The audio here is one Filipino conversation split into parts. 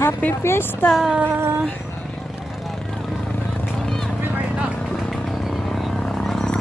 Happy Fiesta!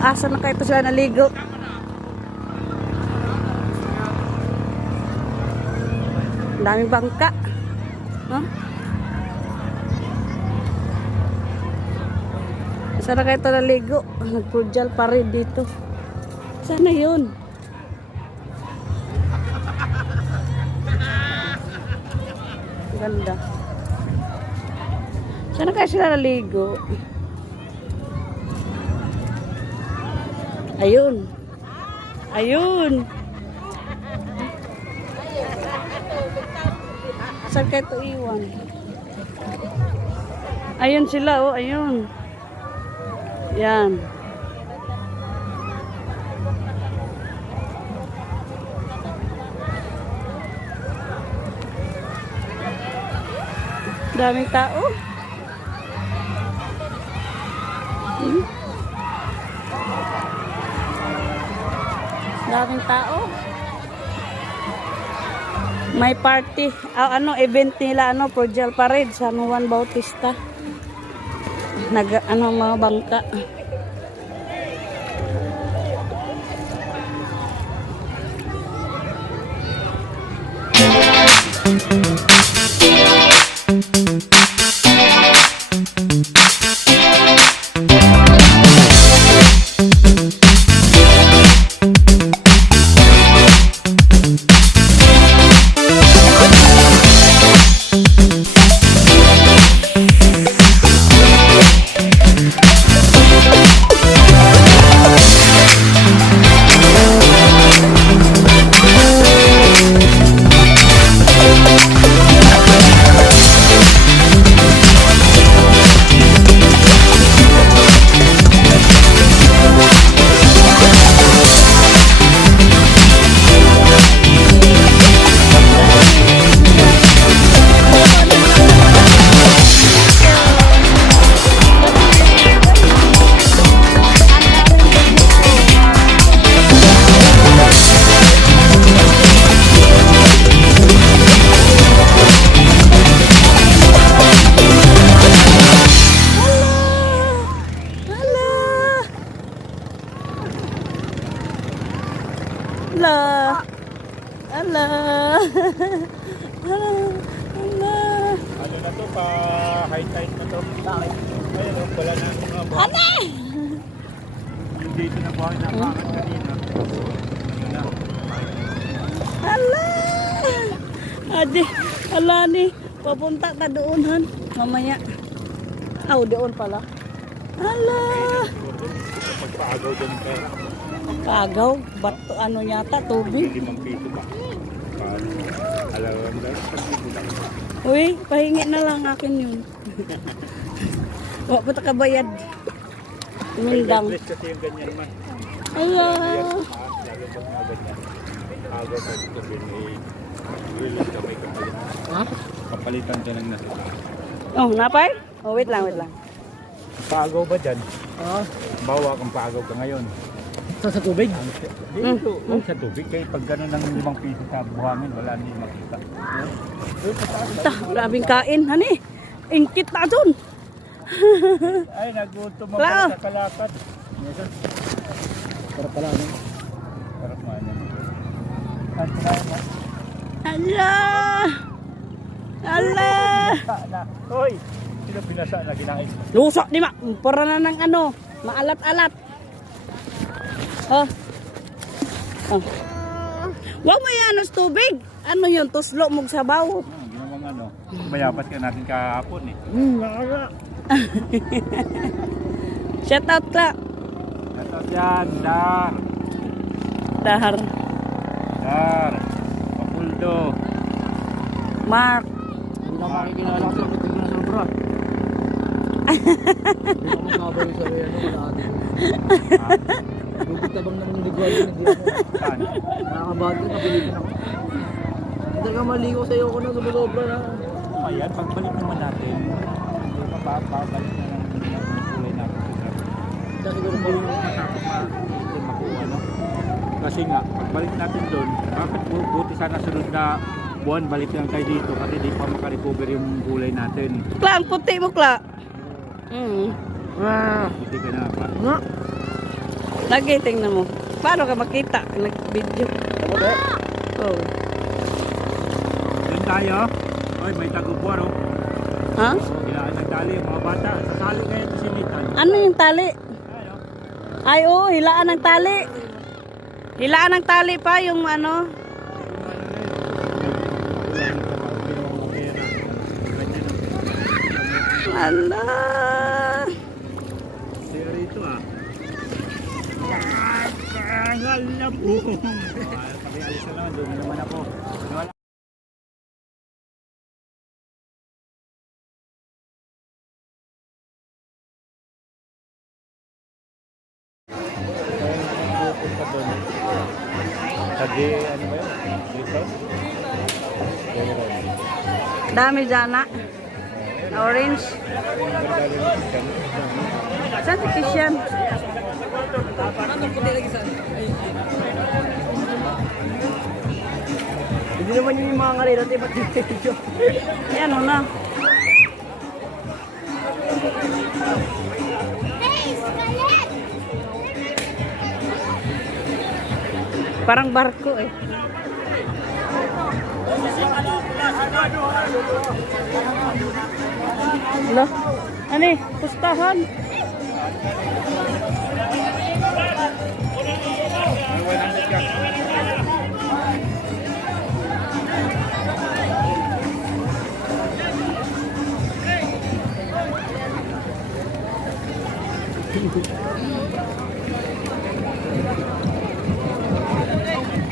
Asa na kayo pa sila naligo? Daming bangka. Huh? Asa na kayo ito naligo? Nagpurjal pa rin dito. Sana yun? Ganda. Sana kayo sila naligo? Ayun. Ayun. Saan kayo ito iwan? Ayun sila, oh. Ayun. Yan. Daming tao. Daming tao. May party. Event nila, Projal Parade sa San Juan Bautista. Mga bangka. Ala. Ala. Ala. Ala. Ano na to, pa high tide na to. Ayun, wala na mga buhay. Ano? Yung dito na buhay na pangat kanina. Yun na. Ala. Adi. Ala ni. Papunta ka doon, han. Mamaya. Doon pala. Ala. Pagpaagaw doon ka. Kaagaw. Bato yata, tubig. 5 piso ba? Alam lang, Uy, pahingi na lang akin yun. Wala pa ta kabayad. Tumindang. Bless kasi yung ganyan man. Ala. Lalo pag mga ganyan. Agaw sa dito release ka may kapalitan. Ha? Kapalitan dyan ang nasa. Oh, napay? Oh, wait lang. Paagaw ba dyan? Bawa kung paagaw ka ngayon. Sa tubig? Dito, sa tubig. Kaya pag gano'n ng 5 piso sa buhangin, wala nang makita. Ta, grabing kain, hani. Ingkit na dun. Ay, nagutom mo Claro. pa sa kalakat. Para pala, no? Parang ano. Saan kinain mo? Ala. Ala. Hoy! Sino pinasa na kinain? Lusok di ma. Para na ng maalat-alat. Oh. Wag mo yan sa tubig. Ano yun? Tuslo mong sabaw. Ginawang ano. Mayapat ka natin kahapon eh. Nakaka. Shout out ka. Ito yan, Dar. Dahar. Dar. Papuldo. Mark. Hindi na makikilala kasi ang tignan sa sobra. Hindi na makabalik sa ano, kalahati. Bukod tabang naman nagwali na di ako. Saan? Nakakabago, napilitin ako. Hindi ka maligo sa'yo ko na sobra na. Ayan, pagbalik naman natin. Hindi mapapabalik na lang ng kulay natin. Kasi siguro maligo na. Hindi makuha, no? Kasi nga, pagbalik natin doon, bakit buti sana sunod na buwan, balik lang tayo dito kasi di pa makarecover yung gulay natin. Kla, ang puti mo, Kla. Hindi ka na pa. Nga. Lagi, tingnan mo. Paano ka makita? Nag-video. Oh. Doon tayo. Oy, may tagubuar oh. Ha? Hilaan ng tali, mga bata. Sasali kayo sa sinitan. Ano yung tali? Ayun. Ay, oh, hilaan ng tali. Hilaan ng tali pa yung ano. Ala. Siya rito ah. Kangal na po. Sabi alis na naman, doon naman ako. Tadi ano ba yun? Dito? Dami dyan na. Orange. Saan si Kishan? Hindi naman yun yung mga karera. Ba't dito? Ayan, ano na. Parang barko eh. Lo, ano eh, pustahan.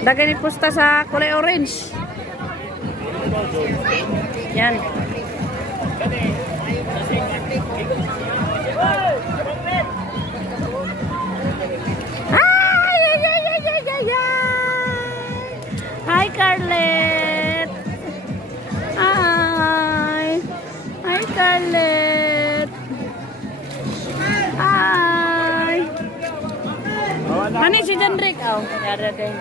Dagay ni pusta sa kulay orange. Yan. Ay, ay, ay, ay, ay, ay, ay. Hi, Carlet. Hi. Hi, Carlet. Hi. Ano si Jendrik? Oh, ada deh.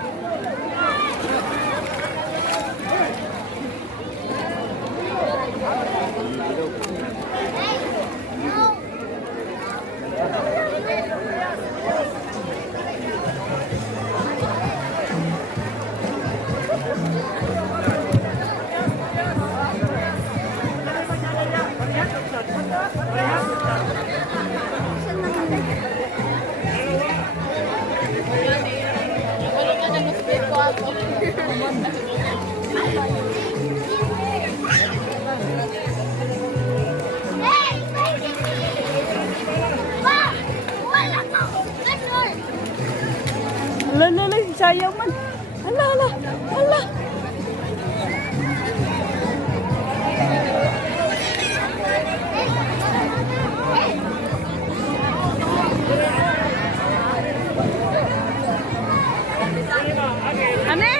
Ala, sayang man. Ala, ala, ala. Ane,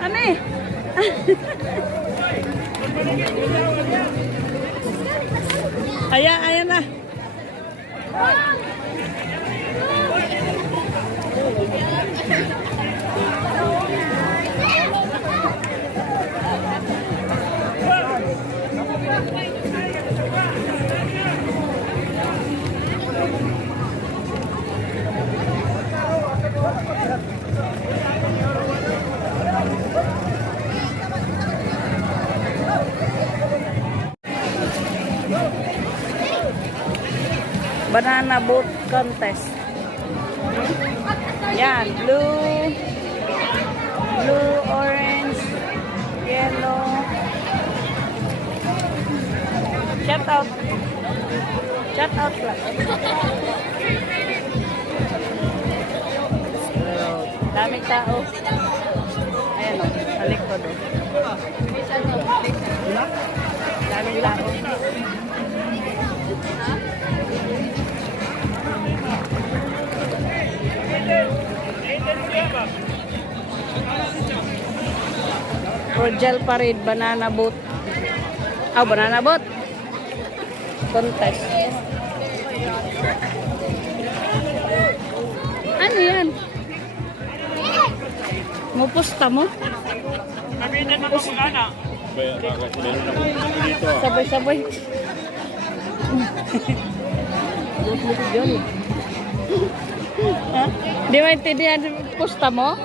ane. Ayan, ayan na. Banana boat contest. Yan, blue, orange, yellow. Shout out. Shout out lang. Daming tao. Ayan o, sa likod o. Daming tao. Projal Parade Banana Boat. Ah, banana boat. Contest. Ano yan? Mupusta mo? Meron akong dito. Sabay-sabay. Lupit yan eh. Ha? Di ba intindihan yung pusta mo?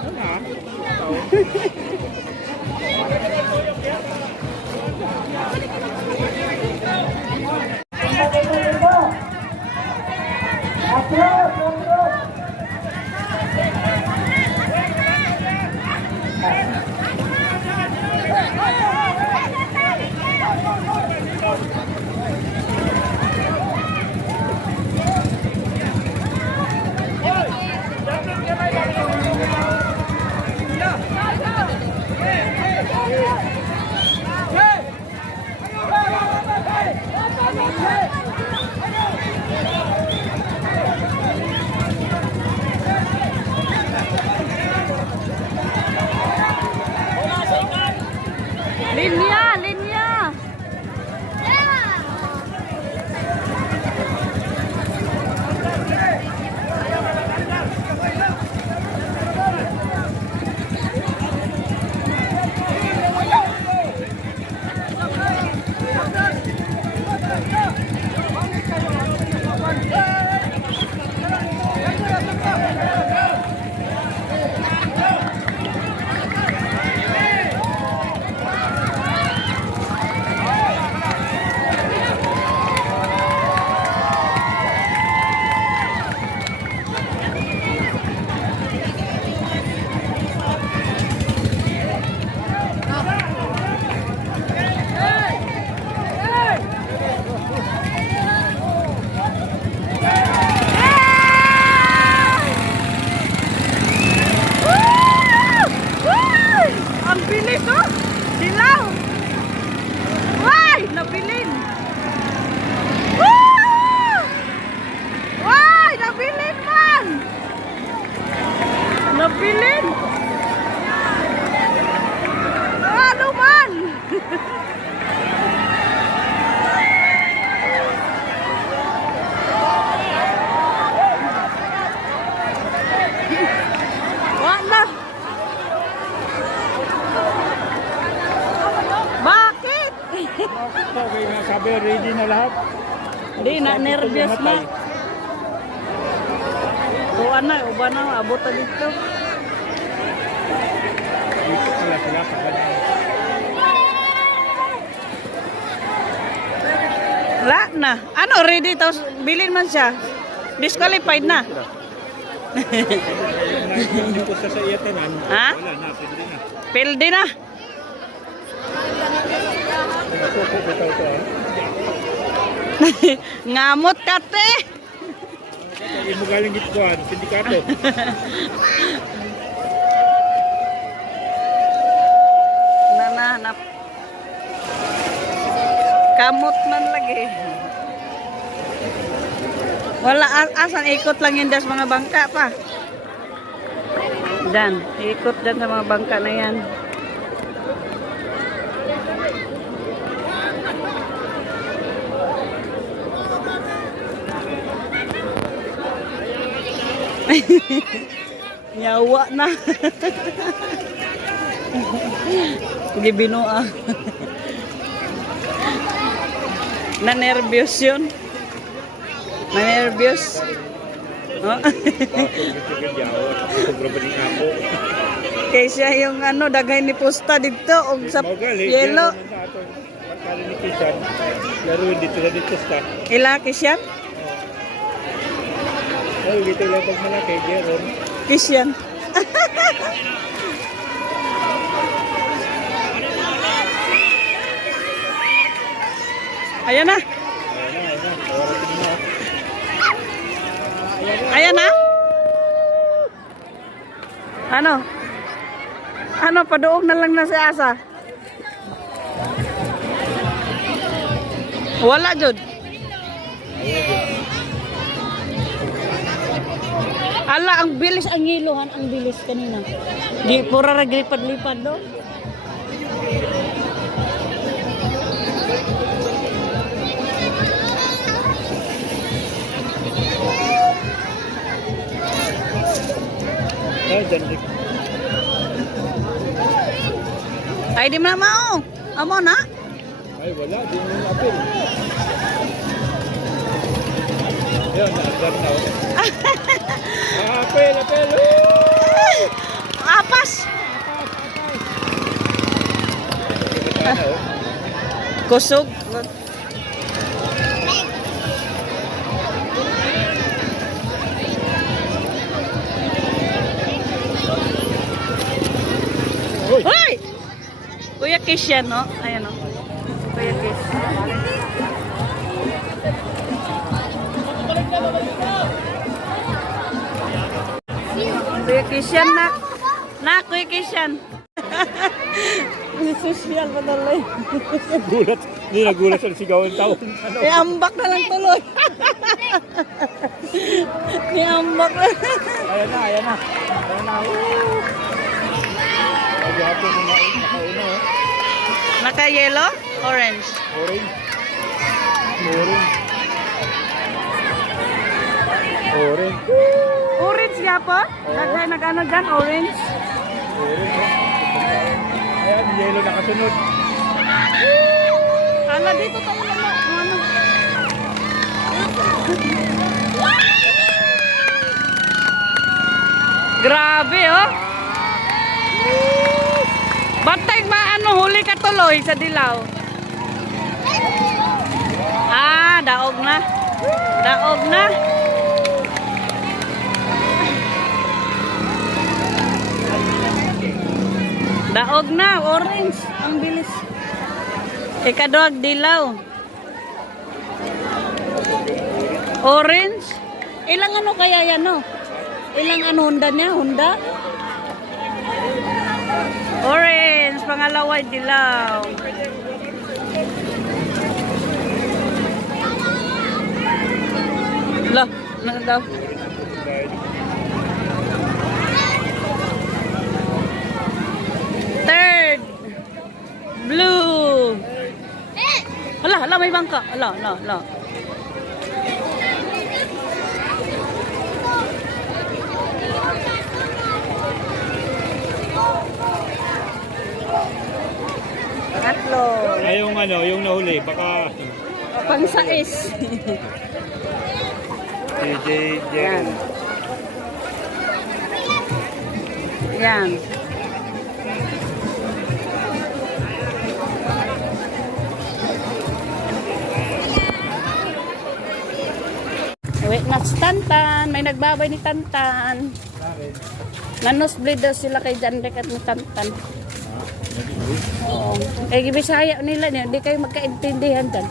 Linya, linya. Ang bilis oh! Dilaw! Why! Nabilin! Woo! Why! Nabilin man! Nabilin! Ano man! Wala! Bakit? Okay nga, sabi ready na lahat. Hindi na, nervyos na. Tuwan na, uba na, abot na dito. Dito pala sila sa kanya. Wala na. Ano, ready? Tapos bilhin man siya. Disqualified na. Hindi ko sa iyatanan. Ha? Wala na, pwede na. Pildi na. Matupo ko ito ah. Ngamot ka, te. Hindi mo galing gitkuhan, sindikato. Na. Kamot man lagi. Wala, asan ikot lang yun das mga bangka pa. Dan, ikot dan sa mga bangka na yan. Nyawa na. Gibinoa. Na-nervyos yun. Na-nervyos. Oh. Kaya siya yung ano, dagay ni Pusta dito o sa yelo. Laro dito na dito sa. Ilaki siya? Oh, dito lang pag malaki, Jeron. Kisyan. Ayan na. Ayan na. Ano? Ano, paduog na lang na si Asa. Wala, Jod. Ala, ang bilis ang hiluhan, ang bilis kanina. Di pura naglipad-lipad do. Ah, dyan. Ay, di mo na mao. Amo na. Ay, wala. Di mo yung apel. Yan, naandar na. Apel, apel. Apas. Kusog. Uy! Hoy! Kuya Kish yan, no? Ayan, no? Kuya Kish. Kuya Kish yan, nak. Nak, Kuya Kish yan. Social pa tuloy. Gulat. Hindi nagulat sa sigawan taon. Ano? Ambak na lang tuloy. Ambak na. Ayan na, ayan na. Ayan na. Pag-hapon na nakauna. Naka-yellow? Orange? Orange. Orange. Orange. Orange nga po? Dagay nag-ano dyan? Orange? Orange. Ayan, yellow na kasunod. Ala, dito tayo lang. Ano? Grabe, oh. Bantay maano, huli ka tuloy sa dilaw. Ah, daog na. Daog na. Daog na, orange. Ang bilis. Ikaduhag dilaw. Orange. Ilang ano kaya yan, no? Ilang ano Honda niya? Honda? Orange. Pangalaway dilaw. Lah, ano daw? Third. Blue. Ala, ala may bangka. Ala, ala, ala. Tatlo. Ay, yung ano, yung nahuli, baka Pangsais. DJ Yan. Yan. Wait na si Tantan. May nagbabay ni Tantan. Nanosblade daw sila kay Jandek at ni Tantan. Oo. Eh, Bisaya nila niya. Hindi kayo magkaintindihan dyan.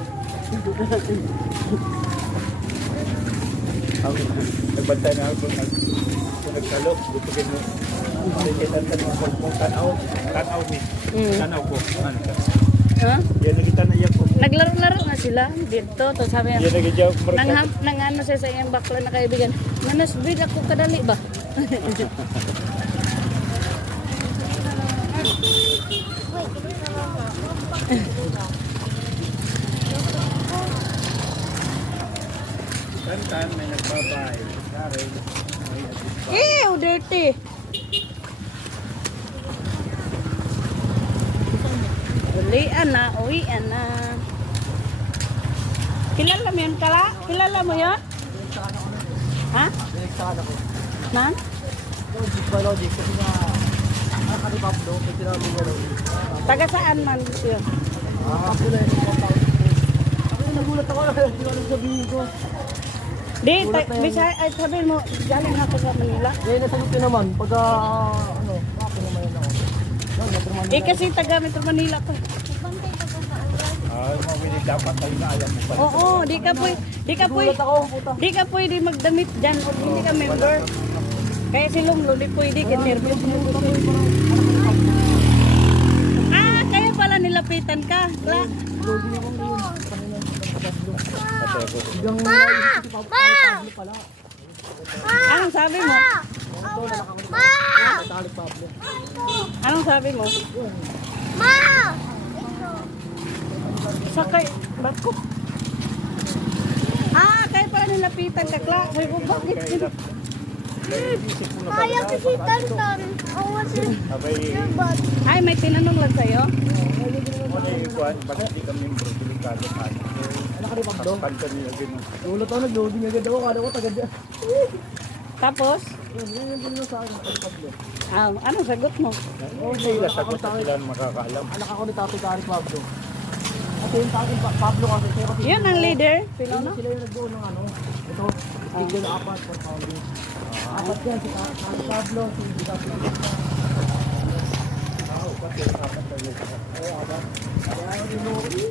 nagbantay na ako kung nagtalo, butugin mo. Kita mo tanaw ni. Tanaw ko. Ano ka? Huh? Yan nakita na iyak ko. Naglaro-laro nga sila dito. To sabi niya, Yan nagidyaw ko maragkat. nang ano siya sa iyang bakla na kaibigan. Nanosblade ako kadali ba? Tantan, may nagbabay. Karen, may asispa. Ew, dirty. Ulian na, uwian na. Kilala mo yun, Kala? Kilala mo yun? Ha? Direksada ko. Na? Logic ba logic? Kasi nga, nakakali Pablo, may tinabi nga logic. Taga saan man yun? Pablo na yun, 1,000. Ako nagulat ako, hindi ko alam sabihin ko. Di, ay sabihin mo, galing na ako sa Manila. Eh, nasagot ko naman, pagka, ano, ako naman yun ako. Yan, Metro Manila. Eh kasi taga Metro Manila pa. Mga wili dapat tayo na alam mo pa. Oo, di ka Nagulat ako, puta. di ka pwede magdamit dyan o hindi ka member. Kaya si Longlo, di pwede ka nervous. Ah, kaya pala nilapitan ka. La. Logic ako ngayon. Kanina, Pablo. Biglang Ma! si Pablo pala. Anong sabi mo? Ito, lalakang ko. Natalik Pablo. Anong sabi mo? Ma! Sakay, bakit? Ah, kaya pala nilapitan ka, Kla. May bakit? Isip mo na Kaya talaga. kasi Tantan. Ako kasi Abay, nabad. Ay, may tinanong lang sa'yo. ano yung kuhan? Ba't hindi ka membro? Delikado ka. Anak ka ni Pablo. Kanta niya gano'n. Lulot ako, nag-loading agad ako. Kala ko tagad yan. Tapos, Yan yung pinilo sa akin. Kay Pablo. anong sagot mo? Hindi na sagot na sila makakaalam. Anak ako ni Tatay Kari Pablo. Kasi yung tatay Pablo kasi. Kaya kasi Yun ang leader. Sino Sila no? sila yung nagbuo ng ano. Ito, speaker na apat for founding. Apat yan, si Tatay Pablo, si Tatay Pablo. Pati yung apat na yun. Kaya,